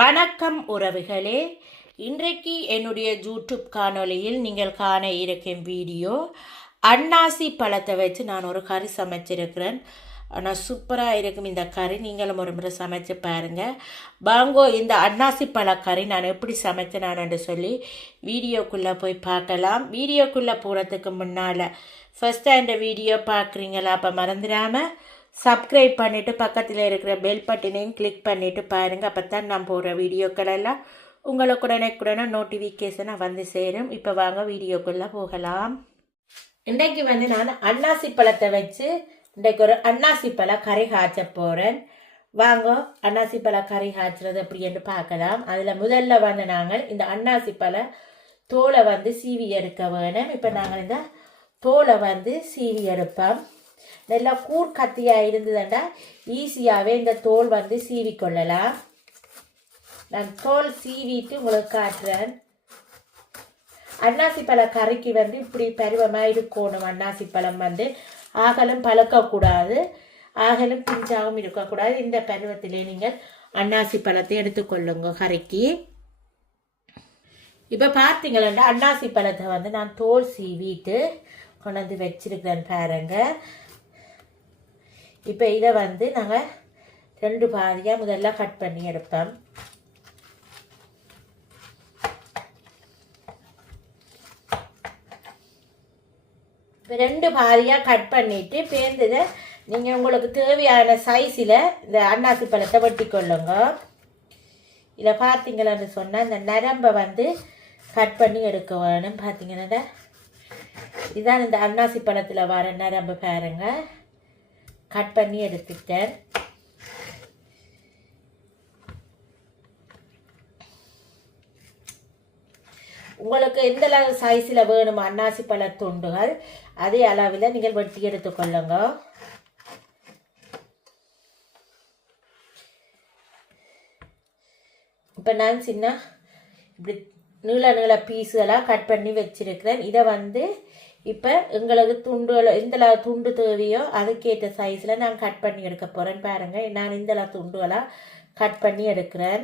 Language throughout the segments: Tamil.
வணக்கம் உறவுகளே, இன்றைக்கு என்னுடைய யூடியூப் காணொளியில் நீங்கள் காண இருக்கும் வீடியோ அன்னாசி பழத்தை வச்சு நான் ஒரு கறி சமைச்சிருக்கிறேன். ஆனால் சூப்பராக இருக்கும் இந்த கறி. நீங்களும் ஒரு முறை சமைச்சு பாருங்கள். வாங்கோ இந்த அன்னாசி பழக்கறி நான் எப்படி சமைச்சேனான்னு சொல்லி வீடியோக்குள்ளே போய் பார்க்கலாம். வீடியோக்குள்ளே போகிறதுக்கு முன்னால் ஃபஸ்ட்டாக இந்த வீடியோ பார்க்குறீங்களா? அப்போ மறந்துடாமல் சப்ஸ்கிரைப் பண்ணிவிட்டு பக்கத்தில் இருக்கிற பெல் பட்டனையும் கிளிக் பண்ணிவிட்டு பாருங்கள். அப்போ தான் நான் போடுற வீடியோக்களெல்லாம் உங்களுக்கு உடனே நோட்டிஃபிகேஷனாக வந்து சேரும். இப்போ வாங்க வீடியோக்குள்ளே போகலாம். இன்றைக்கு நான் அன்னாசி பழத்தை வச்சு இன்றைக்கு ஒரு அன்னாசி பழ கறி காய்ச்ச போகிறேன். வாங்க அன்னாசி பழ கறி காய்ச்சறது அப்படின்னு பார்க்கலாம். அதில் முதல்ல நாங்கள் இந்த அன்னாசி பழ தோலை சீவி எடுக்க வேணும். இப்போ நாங்கள் இந்த தோலை சீவி எடுப்போம். நல்லா கூர்க்கத்தியாக இருந்ததுண்டா ஈஸியாகவே இந்த தோல் சீவி கொள்ளலாம். நான் தோல் சீவிட்டு உங்களுக்கு காட்டுறேன். அன்னாசி பழ கறிக்கு இப்படி பருவமாக இருக்கணும். அன்னாசி பழம் ஆகலும் பழக்கக்கூடாது, ஆகலும் பிஞ்சாகவும் இருக்கக்கூடாது. இந்த பருவத்திலே நீங்கள் அன்னாசி பழத்தை எடுத்துக்கொள்ளுங்க கறிக்கு. இப்போ பார்த்தீங்களா அன்னாசி பழத்தை நான் தோல் சீவிட்டு கொண்டு வச்சிருக்கிறேன் பாருங்க. இப்போ இதை நாங்கள் 2 பாதியாக முதல்ல கட் பண்ணி எடுப்போம். இப்போ 2 பாதியாக கட் பண்ணிவிட்டு பேர்ந்ததை நீங்கள் உங்களுக்கு தேவையான சைஸில் இந்த அன்னாசி பழத்தை வெட்டி கொள்ளுங்க. இதை பார்த்தீங்களான்னு சொன்னால் இந்த நரம்பை கட் பண்ணி எடுக்க வேணும். பார்த்தீங்கன்னா இதுதான் இந்த அன்னாசி பழத்தில் வர நரம்பு பாருங்க. கட் பண்ணி எடுத்துட்டேன். உங்களுக்கு எந்த அளவு சைஸில் வேணும் அன்னாசி பழ துண்டுகள் அதே அளவில் நீங்கள் வெட்டி எடுத்துக்கொள்ளுங்க. இப்போ நான் சின்ன இப்படி நீள பீஸுகளாக கட் பண்ணி வச்சிருக்கிறேன். இதை இப்போ எங்களுக்கு துண்டுகள் எந்த துண்டு தேவையோ அதுக்கேற்ற சைஸில் நான் கட் பண்ணி எடுக்க போகிறேன். பாருங்கள், நான் இந்த துண்டுகளாக கட் பண்ணி எடுக்கிறேன்.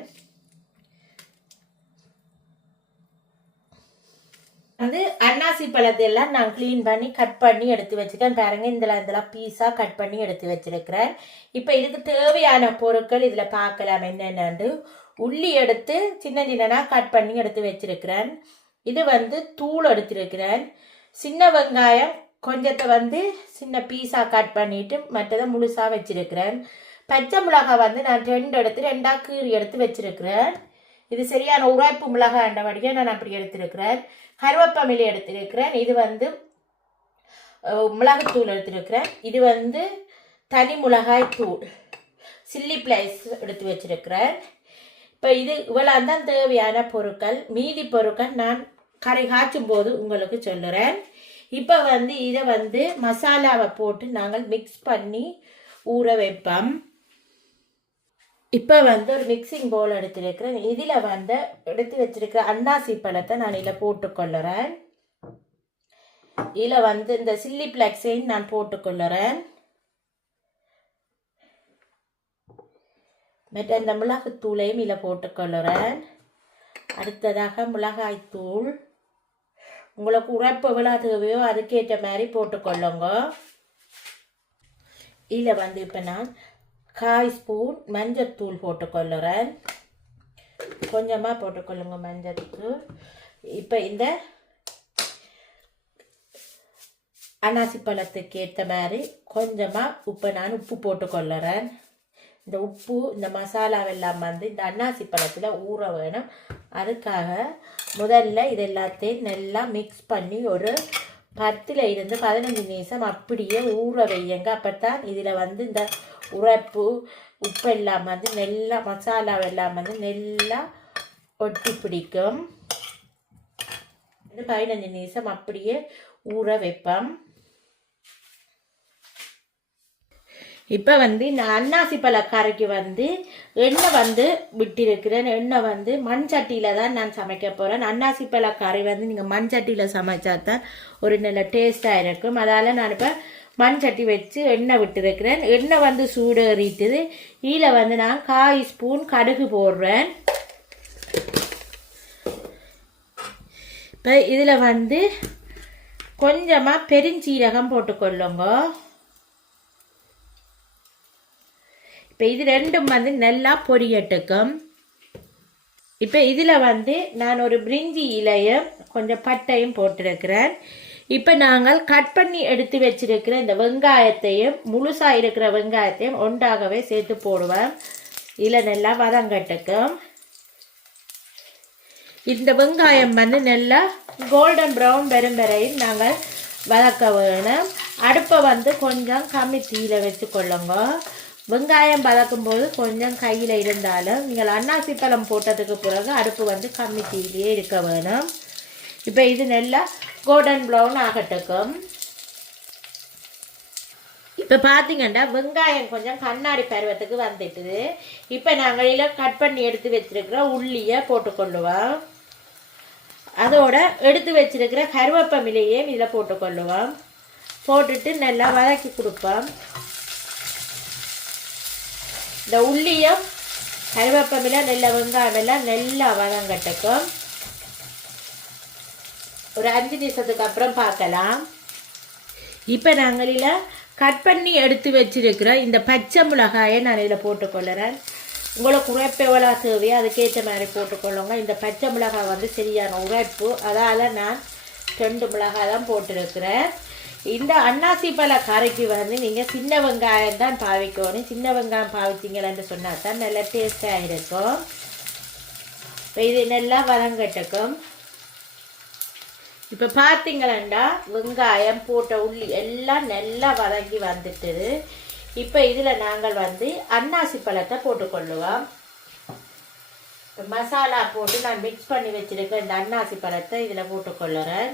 அன்னாசி பழத்தையெல்லாம் நான் க்ளீன் பண்ணி கட் பண்ணி எடுத்து வச்சுருக்கேன். பாருங்கள், இந்த பீஸாக கட் பண்ணி எடுத்து வச்சுருக்கிறேன். இப்போ இதுக்கு தேவையான பொருட்கள் இதில் பார்க்கலாம் என்னென்னு. உள்ளி எடுத்து சின்னதாக கட் பண்ணி எடுத்து வச்சுருக்கிறேன். இது தூள் எடுத்துருக்கிறேன். சின்ன வெங்காயம் கொஞ்சத்தை சின்ன பீஸாக கட் பண்ணிவிட்டு மற்றதை முழுசாக வச்சுருக்கிறேன். பச்சை மிளகாய் நான் 2 எடுத்து 2ஆக கீறி எடுத்து வச்சுருக்கிறேன். இது சரியான உரைப்பு மிளகாண்டபடியாக நான் அப்படி எடுத்துருக்கிறேன். கருவேப்பமிலி எடுத்துருக்கிறேன். இது மிளகுத்தூள் எடுத்துருக்கிறேன். இது தனி மிளகாய் தூள் சில்லி ஃப்ளேக்ஸ் எடுத்து வச்சுருக்கிறேன். இப்போ இது இவ்வளோ தான் தேவையான பொருட்கள். மீதி பொருட்கள் நான் கறி காய்ச்சும் போது உங்களுக்கு சொல்லுறேன். இப்போ இதை மசாலாவை போட்டு நாங்கள் மிக்ஸ் பண்ணி ஊற வைப்போம். இப்போ ஒரு மிக்சிங் பவுல் எடுத்துருக்கிறேன். இதில் எடுத்து வச்சிருக்கிற அன்னாசி பழத்தை நான் இதில் போட்டுக்கொள்ளுறேன். இதில் இந்த சில்லி ஃப்ளேக்ஸையும் நான் போட்டுக்கொள்ளுறேன். மற்ற இந்த மிளகுத்தூளையும் இதில் போட்டுக்கொள்ளுறேன். அடுத்ததாக மிளகாய்த்தூள் உங்களுக்கு உரைப்பு எவ்வளோ தேவையோ அதுக்கேற்ற மாதிரி போட்டுக்கொள்ளுங்க. இதில் இப்போ நான் 1/4 ஸ்பூன் மஞ்சத்தூள் போட்டுக்கொள்ளுறேன். கொஞ்சமாக போட்டுக்கொள்ளுங்க மஞ்சத்தூள். இப்போ இந்த அன்னாசி பழத்துக்கு ஏற்ற மாதிரி கொஞ்சமாக நான் உப்பு போட்டுக்கொள்ளுறேன். இந்த உப்பு இந்த மசாலாவெல்லாம் இந்த அன்னாசி பழத்தில் ஊற வேணும். அதுக்காக முதல்ல இது எல்லாத்தையும் நல்லா மிக்ஸ் பண்ணி ஒரு 10 இருந்து 15 நிமிஷம் அப்படியே ஊற வையுங்க. அப்போத்தான் இதில் இந்த உரைப்பு உப்பு எல்லாம் நல்லா மசாலாவெல்லாம் நல்லா ஒட்டி பிடிக்கும். 15 நிமிஷம் அப்படியே ஊற வைப்போம். இப்போ இந்த அன்னாசி பழ கறிக்கு எண்ணெய் விட்டிருக்கிறேன். எண்ணெய் மண் சட்டியில் தான் நான் சமைக்க போகிறேன். அன்னாசி பழ கறி நீங்கள் மண் சட்டியில் சமைச்சா தான் ஒரு நல்ல டேஸ்ட்டாக இருக்கும். அதால் நான் இப்போ மண் சட்டி வச்சு எண்ணெய் விட்டுருக்கிறேன். எண்ணெய் சூடேறிட்டுது. இதில் நான் 1/4 ஸ்பூன் கடுகு போடுறேன். இப்போ இதில் வந்து கொஞ்சமாக பெருஞ்சீரகம் போட்டுக்கொள்ளுங்க. இப்போ இது ரெண்டும் வந்து நல்லா பொரியட்டுக்கும். இப்போ இதில் வந்து நான் ஒரு பிரிஞ்சி இலையும் கொஞ்சம் பட்டையும் போட்டிருக்கிறேன். இப்போ நாங்கள் கட் பண்ணி எடுத்து வச்சிருக்கிற இந்த வெங்காயத்தையும் முழுசாக இருக்கிற வெங்காயத்தையும் ஒன்றாகவே சேர்த்து போடுவேன். இதில் நல்லா வதங்கட்டுக்கும். இந்த வெங்காயம் வந்து நல்லா கோல்டன் ப்ரௌன் வரும் வரையும் நாங்கள் வதக்க வேணும். அடுப்பை வந்து கொஞ்சம் கம்மி தீயில் வச்சுக்கொள்ளுங்க. வெங்காயம் வதக்கும்போது கொஞ்சம் கையில் இருந்தாலும் நீங்கள் அன்னாசி பழம் போட்டதுக்கு பிறகு அடுப்பு வந்து கம்மி தீயிலே இருக்க வேணும். இப்போ இது நல்லா கோல்டன் ப்ரௌன் ஆகட்டுக்கும். இப்போ பார்த்தீங்கன்னா வெங்காயம் கொஞ்சம் கண்ணாடி பருவத்துக்கு வந்துட்டுது. இப்போ நாங்கள் இதில் கட் பண்ணி எடுத்து வச்சிருக்கிற உள்ளியை போட்டுக்கொள்ளுவோம். அதோட எடுத்து வச்சிருக்கிற கருவேப்பமிலையே இதில் போட்டுக்கொள்ளுவோம். போட்டுட்டு நல்லா வதக்கி கொடுப்போம். இந்த உள்ளியும் கருவேப்பமிலை நல்ல வெங்காயம் எல்லாம் நல்லா வதங்கட்டுக்கும். ஒரு 5 நிமிஷத்துக்கு அப்புறம் பார்க்கலாம். இப்போ நாங்கள் இதில் கட் பண்ணி எடுத்து வச்சிருக்கிற இந்த பச்சை மிளகாயை நான் இதில் போட்டுக்கொள்ளுறேன். உங்களுக்கு உரைப்பு எவ்வளோ தேவையோ அதுக்கேற்ற மாதிரி போட்டுக்கொள்ளுங்க. இந்த பச்சை மிளகாய் வந்து சரியான உரைப்பு, அதால் நான் 2 மிளகாய் தான் போட்டிருக்கிறேன். இந்த அன்னாசி பழ கறிக்கு வந்து நீங்கள் சின்ன வெங்காயம் தான் பாவிக்கணும். சின்ன வெங்காயம் பாவிச்சிங்களேன்னு சொன்னால் தான் நல்லா டேஸ்ட்டாக இருக்கும். இப்போ இது நல்லா வதங்கட்டுக்கும். இப்போ பார்த்தீங்களா வெங்காயம் போட்ட உள்ளி எல்லாம் நல்லா வதங்கி வந்துட்டுது. இப்போ இதில் நாங்கள் வந்து அன்னாசி பழத்தை போட்டுக்கொள்ளுவோம். மசாலா போட்டு நான் மிக்ஸ் பண்ணி வச்சுருக்கேன். இந்த அன்னாசி பழத்தை இதில் போட்டுக்கொள்ளுறேன்.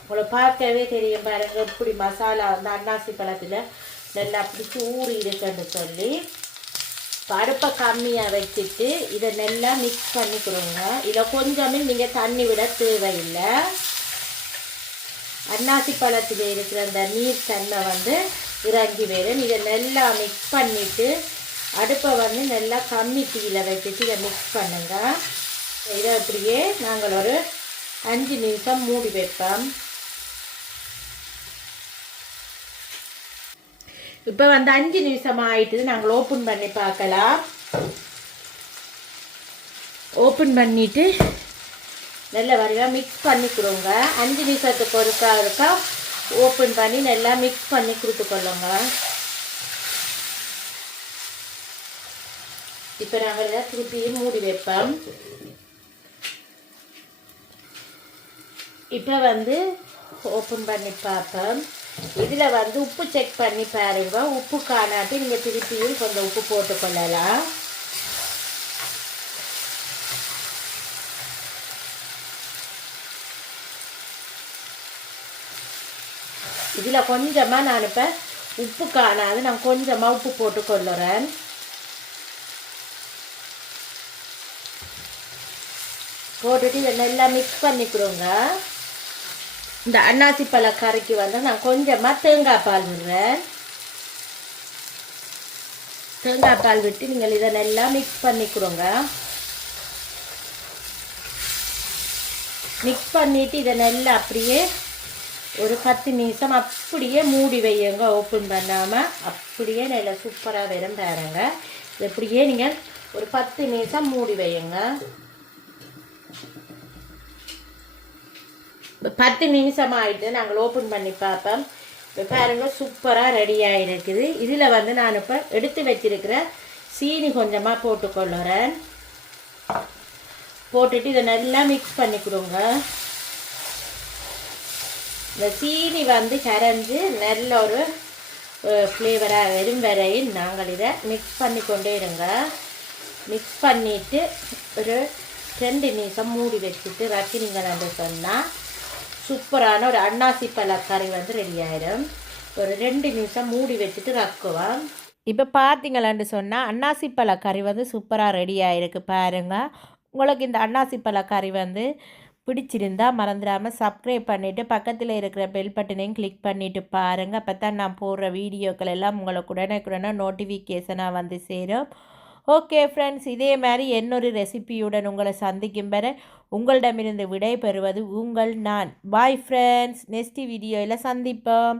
உங்களை பார்க்கவே தெரியும் பாருங்க எப்படி மசாலா அந்த அன்னாசி பழத்தில் நல்லா பிடிச்சி ஊறி இருக்குன்னு சொல்லி. அடுப்பை கம்மியாக வச்சுட்டு இதை நல்லா மிக்ஸ் பண்ணிக்கிறோங்க. இதில் கொஞ்சமே நீங்கள் தண்ணி விட தேவையில்லை. அன்னாசி பழத்தில் இருக்கிற அந்த நீர் தன்மை வந்து இறங்கி வரும். இதை நல்லா மிக்ஸ் பண்ணிவிட்டு அடுப்பை வந்து நல்லா கம்மி தீயில் வச்சுட்டு இதை மிக்ஸ் பண்ணுங்க. இதை அப்படியே நாங்கள் ஒரு 5 நிமிஷம் மூடி வைப்போம். இப்போ வந்து 5 நிமிஷம் ஆயிட்டு நாங்கள் ஓப்பன் பண்ணி பார்க்கலாம். ஓப்பன் பண்ணிவிட்டு நல்லா வரையா மிக்ஸ் பண்ணிக்கிறோங்க. 5 நிமிஷத்துக்கு ஒருக்கா ஓப்பன் பண்ணி நல்லா மிக்ஸ் பண்ணி கொடுத்துக்கொள்ளுங்க. இப்போ நாங்கள் இதை திருப்பியும் மூடி வைப்போம். இப்போ வந்து ஓப்பன் பண்ணி பார்ப்போம். இதில் வந்து உப்பு செக் பண்ணி பாருங்க. உப்பு காணாட்டி நீங்கள் திருப்பியும் கொஞ்சம் உப்பு போட்டுக்கொள்ளலாம். இதில் கொஞ்சமாக நான் இப்போ உப்பு காணாது, நான் கொஞ்சமாக உப்பு போட்டுக்கொள்ளுறேன். போட்டுட்டு இதை நல்லா மிக்ஸ் பண்ணிக்கிறோங்க. இந்த அன்னாசி பழ கறிக்கு வந்து நான் கொஞ்சமாக தேங்காய் பால் விடுறேன். தேங்காய் பால் விட்டு நீங்கள் இதை நல்லா மிக்ஸ் பண்ணிக்கிறோங்க. மிக்ஸ் பண்ணிவிட்டு இதை நல்லா அப்படியே ஒரு 10 நிமிஷம் அப்படியே மூடி வையுங்க. ஓப்பன் பண்ணாமல் அப்படியே நல்லா சூப்பராக வரும் பாருங்க. இது அப்படியே நீங்கள் ஒரு 10 நிமிஷம் மூடி வையுங்க. 10 நிமிஷம் ஆகிட்டு நாங்கள் ஓப்பன் பண்ணி பார்ப்போம். இப்போ பாருங்கள் சூப்பராக ரெடியாக இருக்குது. இதில் வந்து நான் இப்போ எடுத்து வச்சிருக்கிற சீனி கொஞ்சமாக போட்டுக்கொள்ளுறேன். போட்டுட்டு இதை நல்லா மிக்ஸ் பண்ணிக்கிடுங்க. இந்த சீனி வந்து கரைஞ்சி நல்ல ஒரு ஃப்ளேவராக வரும் வரையும் நாங்கள் இதை மிக்ஸ் பண்ணி கொண்டே இருங்க. மிக்ஸ் பண்ணிவிட்டு ஒரு 2 நிமிஷம் மூடி வச்சுட்டு ரக்கினீங்கன்னு சொன்னால் சூப்பரான ஒரு அன்னாசி பழ கறி வந்து ரெடி ஆகிடும். ஒரு 2 நிமிஷம் மூடி வச்சுட்டு ரக்குவோம். இப்போ பார்த்தீங்களான்னு சொன்னால் அன்னாசி பழ கறி வந்து சூப்பராக ரெடி ஆகிருக்கு பாருங்கள். உங்களுக்கு இந்த அன்னாசி பழ கறி வந்து பிடிச்சிருந்தா மறந்துடாமல் சப்ஸ்கிரைப் பண்ணிவிட்டு பக்கத்தில் இருக்கிற பெல் பட்டனையும் கிளிக் பண்ணிவிட்டு பாருங்கள். அப்போ தான் நான் போடுற வீடியோக்கள் எல்லாம் உங்களுக்கு உடனே நோட்டிஃபிகேஷனாக வந்து சேரும். ஓகே ஃப்ரெண்ட்ஸ், இதே மாதிரி இன்னொரு ரெசிபியுடன் உங்களை சந்திக்கும் வரை உங்களிடமிருந்து விடை பெறுவது உங்கள் நான். பாய் ஃப்ரெண்ட்ஸ், நெக்ஸ்ட் வீடியோவில் சந்திப்போம்.